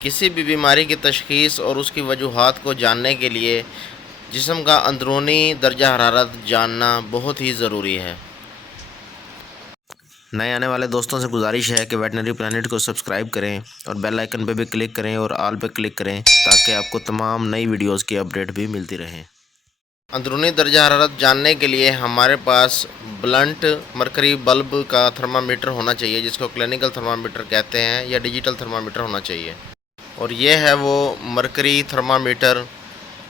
किसी भी बीमारी की तशख़ीस और उसकी वजूहात को जानने के लिए जिस्म का अंदरूनी दर्जा हरारत जानना बहुत ही ज़रूरी है। नए आने वाले दोस्तों से गुजारिश है कि वेटनरी प्लानट को सब्सक्राइब करें और बेल आइकन पर भी क्लिक करें और ऑल पे क्लिक करें ताकि आपको तमाम नई वीडियोज़ की अपडेट भी मिलती रहें। अंदरूनी दर्जा हरारत जानने के लिए हमारे पास ब्लंट मरकरी बल्ब का थर्मामीटर होना चाहिए, जिसको क्लिनिकल थर्मामीटर कहते हैं, या डिजिटल थर्मामीटर होना चाहिए। और ये है वो मरकरी थर्मामीटर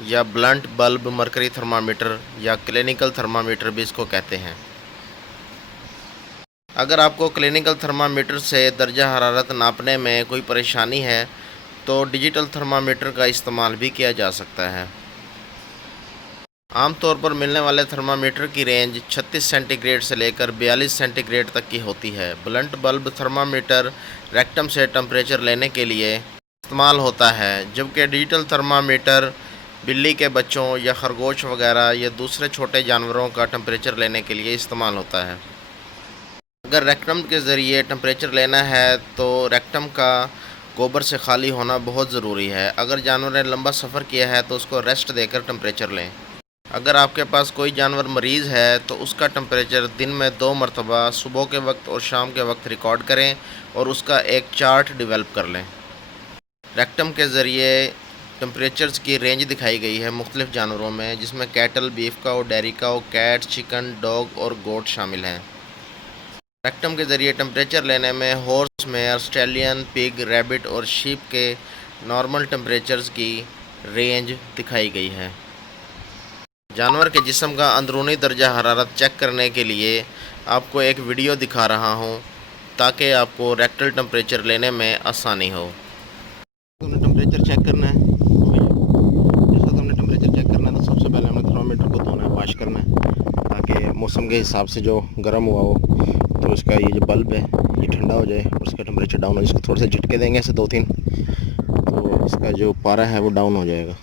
या ब्लंट बल्ब मरकरी थर्मामीटर या क्लिनिकल थर्मामीटर भी इसको कहते हैं। अगर आपको क्लिनिकल थर्मामीटर से दर्जा हरारत नापने में कोई परेशानी है तो डिजिटल थर्मामीटर का इस्तेमाल भी किया जा सकता है। आमतौर पर मिलने वाले थर्मामीटर की रेंज 36 सेंटीग्रेड से लेकर 42 सेंटीग्रेड तक की होती है। ब्लंट बल्ब थर्मामीटर रेक्टम से टेम्परेचर लेने के लिए इस्तेमाल होता है, जबकि डिजिटल थर्मामीटर बिल्ली के बच्चों या खरगोश वगैरह या दूसरे छोटे जानवरों का टेम्परेचर लेने के लिए इस्तेमाल होता है। अगर रेक्टम के ज़रिए टेम्परेचर लेना है तो रेक्टम का गोबर से खाली होना बहुत ज़रूरी है। अगर जानवर ने लंबा सफ़र किया है तो उसको रेस्ट देकर टेम्परेचर लें। अगर आपके पास कोई जानवर मरीज़ है तो उसका टेम्परेचर दिन में 2 मरतबा सुबह के वक्त और शाम के वक्त रिकॉर्ड करें और उसका एक चार्ट डेवलप कर लें। रेक्टम के ज़रिए टेम्परेचर्स की रेंज दिखाई गई है मुख्तलिफ़ जानवरों में, जिसमें कैटल, बीफ काऊ, डेयरी काऊ, कैट, चिकन, डॉग और गोट शामिल हैं। रेक्टम के ज़रिए टेम्परेचर लेने में हॉर्स में ऑस्ट्रेलियन पिग, रैबिट और शीप के नॉर्मल टेम्परेचर्स की रेंज दिखाई गई है। जानवर के जिस्म का अंदरूनी दर्जा हरारत चेक करने के लिए आपको एक वीडियो दिखा रहा हूं ताकि आपको रेक्टल टेम्परेचर लेने में आसानी हो। हमने टेम्परेचर चेक करना है। जैसा हमने टेम्परेचर चेक करना है तो सबसे पहले हमने थर्मामीटर को धोना है, वॉश करना है ताकि मौसम के हिसाब से जो गर्म हुआ हो तो उसका ये जो बल्ब है ये ठंडा हो जाए और उसका टेम्परेचर डाउन हो जाए। इसको थोड़े से झटके देंगे ऐसे 2-3 तो इसका जो पारा है वो डाउन हो जाएगा।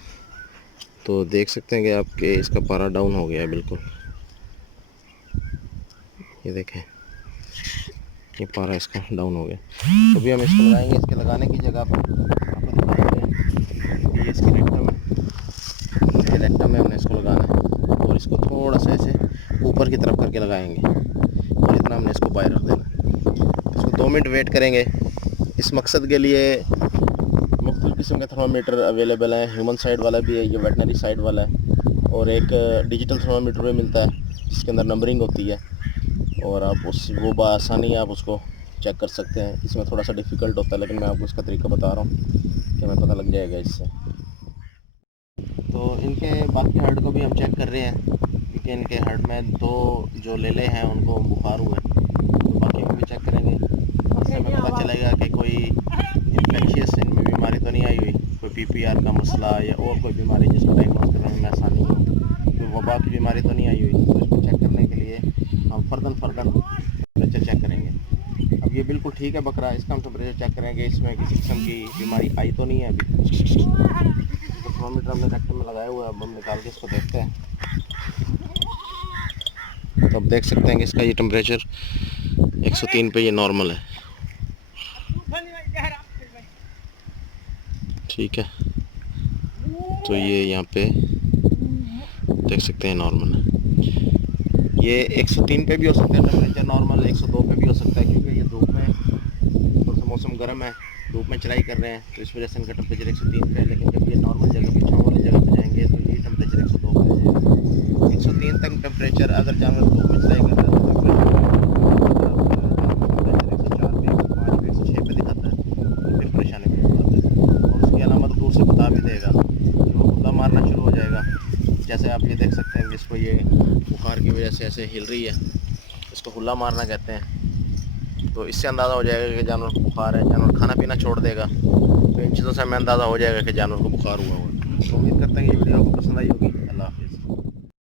तो देख सकते हैं कि आपके इसका पारा डाउन हो गया है बिल्कुल। ये देखें, ये पारा इसका डाउन हो गया। तो अभी हम इसको लगाएंगे। इसके लगाने की जगह पर आपको दिखाएंगे ये इसकी रेक्टम है, ये रेक्टम में हमने इसको लगाना है और इसको थोड़ा सा ऐसे ऊपर की तरफ करके लगाएंगे और इतना हमने इसको बाहर रख देना है। इसको 2 मिनट वेट करेंगे। इस मकसद के लिए मुख्तलिफ़ किस्म के थर्मामीटर अवेलेबल हैं। ह्यूमन साइड वाला भी है, ये वेटनरी साइड वाला है, और एक डिजिटल थर्मामीटर भी मिलता है जिसके अंदर नंबरिंग होती है और आप वो बआसानी आप उसको चेक कर सकते हैं। इसमें थोड़ा सा डिफ़िकल्ट होता है लेकिन मैं आपको इसका तरीका बता रहा हूँ कि हमें पता लग जाएगा इससे। तो इनके बाकी हर्ड को भी हम चेक कर रहे हैं क्योंकि इनके हर्ड में 2 जो लेले हैं उनको बुखार हुआ है, तो बाकी को भी चेक करेंगे। इससे हमें पता चलेगा कि कोई इन्फेक्शियस इनमें बीमारी तो नहीं आई हुई, कोई PPR का मसला या और कोई बीमारी जिसको डायग्नोस करने में आसानी हो, कोई वबा की बीमारी तो नहीं आई हुई। तो इसको चेक करने के लिए हम फ़र्दन टेम्परेचर चेक करेंगे। अब ये बिल्कुल ठीक है बकरा, इसका हम टेम्परेचर चेक करेंगे इसमें किसी किस्म की बीमारी आई तो नहीं है अभी। तो थर्मामीटर हमने रेक्टम में लगाया हुआ है, अब हम निकाल के इसको देखते हैं। तो अब देख सकते हैं कि इसका ये टेम्परेचर 103 पे ये नॉर्मल है। ठीक है, तो ये यहाँ पे देख सकते हैं नॉर्मल है। ये 103 पे भी हो सकता है टेम्परेचर नॉर्मल, 102 पे भी हो सकता है क्योंकि ये धूप में थोड़ा सा मौसम गर्म है, धूप में चढ़ाई कर रहे हैं तो इस वजह से इनका टेम्परेचर 103 पे है। लेकिन जब ये नॉर्मल जगह पे छाँव वाली जगह पे जाएंगे तो ये टेम्परेचर 102 पे आ जाएगा। 103 तक टेम्परेचर अगर जानवर धूप में चढ़ाई कर रहा है तो बता भी देगा, तो खुला मारना शुरू हो जाएगा। जैसे आप ये देख सकते हैं कि इसको ये बुखार की वजह से ऐसे हिल रही है, इसको हुल्ला मारना कहते हैं। तो इससे अंदाज़ा हो जाएगा कि जानवर को बुखार है, जानवर खाना पीना छोड़ देगा। तो इन चीज़ों से हमें अंदाज़ा हो जाएगा कि जानवर को बुखार हुआ है। तो उम्मीद करते हैं कि ये वीडियो आपको पसंद आई होगी।